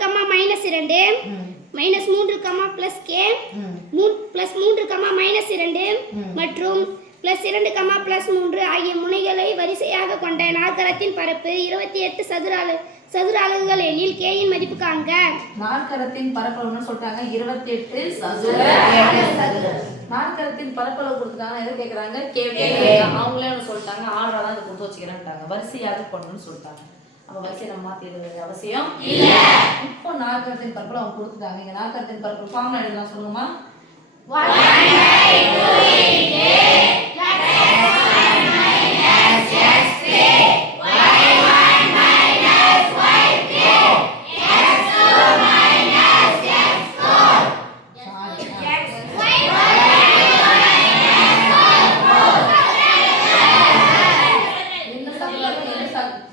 -2 -3, +k +3, -2 மற்றும் +2, +3 ஆகிய முனைகளை வரிசையாக கொண்ட நாற்கரத்தின் பரப்பு 28 சதுர அலகுகள் எனில் k இன் மதிப்பு காண்க. நாற்கரத்தின் பரப்பளவுன்னு சொல்லிட்டாங்க 28 சதுர. நாற்கரத்தின் பரப்பளவு கொடுத்துட்டாங்க, எது கேட்குறாங்க? அவங்களே சொல்லிட்டாங்க ஆர்டராக தான் இதை கொடுத்து வச்சுக்கிறேன்ட்டாங்க, வரிசையாக கொண்டுன்னு சொல்லிட்டாங்க. அப்போ வரிசை நம்ம மாற்றி எழுத அவசியம் இல்லை. இப்போ நாற்கரத்தின் பரப்பளவு அவங்க கொடுத்துட்டாங்க. இங்கே நாற்கரத்தின் பரப்பளவு ஃபார்முலா எழுதலாம், சொல்லுங்கம்மா.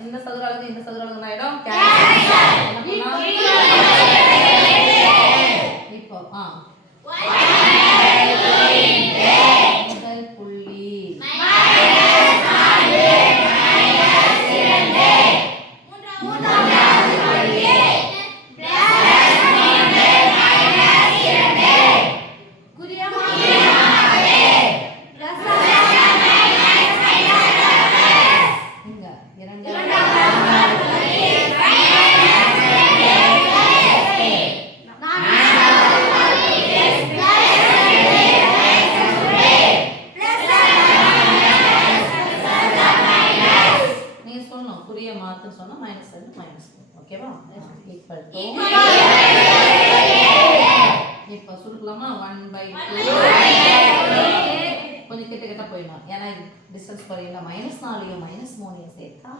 இந்த சதுராளுக்கு இந்த சதுராளுக்கு ஆயிடும். இப்போ முதல் புள்ளி சொன்னா -2 ஓகேவா? ஈக்குவல் டு இப்போ சுருக்கலாமா 1/2 கொஞ்சம் கிட்ட போயிடணும், ஏன்னா டிஸ்டன்ஸ் குறையில -4 -3 சேர்த்தா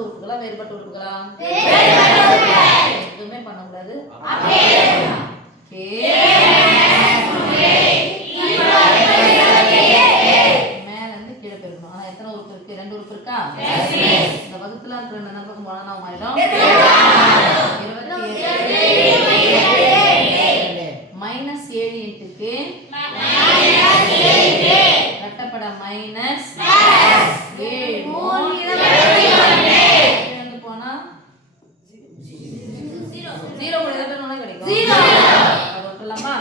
உறுப்புகளா வேறுபட்ட உறுப்புகளா? எதுவுமே பண்ணக்கூடாது. மேல இருந்து கீழே போயிருக்கணும். ஆனா எத்தனை உறுப்பு இருக்கு? 2 உறுப்பு இருக்கா? இந்த வகுத்துல இருக்கிற 2 நம்பருக்கு போனா நம்ம ஆயிடும் -7 இன்ட்டுக்கு ரெட்டப்பட -7 போனா 0 விட்டுலாமா?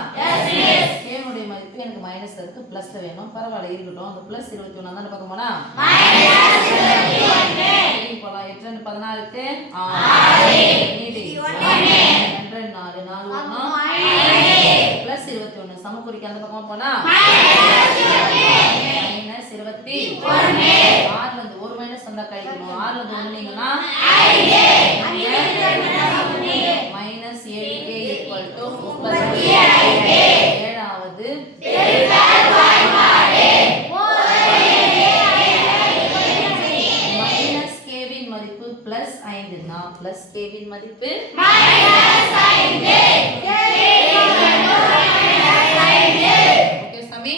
k உடைய மதிப்பு எனக்கு மைனஸ் இருக்கு, பிளஸ் வேணும். பரவாயில்ல, இருக்கட்டும். அந்த பிளஸ் 21 தானே பார்க்க போனா போலாம். 8 16க்கு 4 பிளஸ் 21 சமக்குறிக்கு அந்த பக்கம் போனா -21. 6ல இருந்து ஒரு மைனஸ் வந்தா கழிக்கணும். 6ல இருந்து 1 நீங்கன்னா -7k = 37. 7வது -k வின் மதிப்பு +5 னா +k வின் மதிப்பு -5. ஓகே சாமி.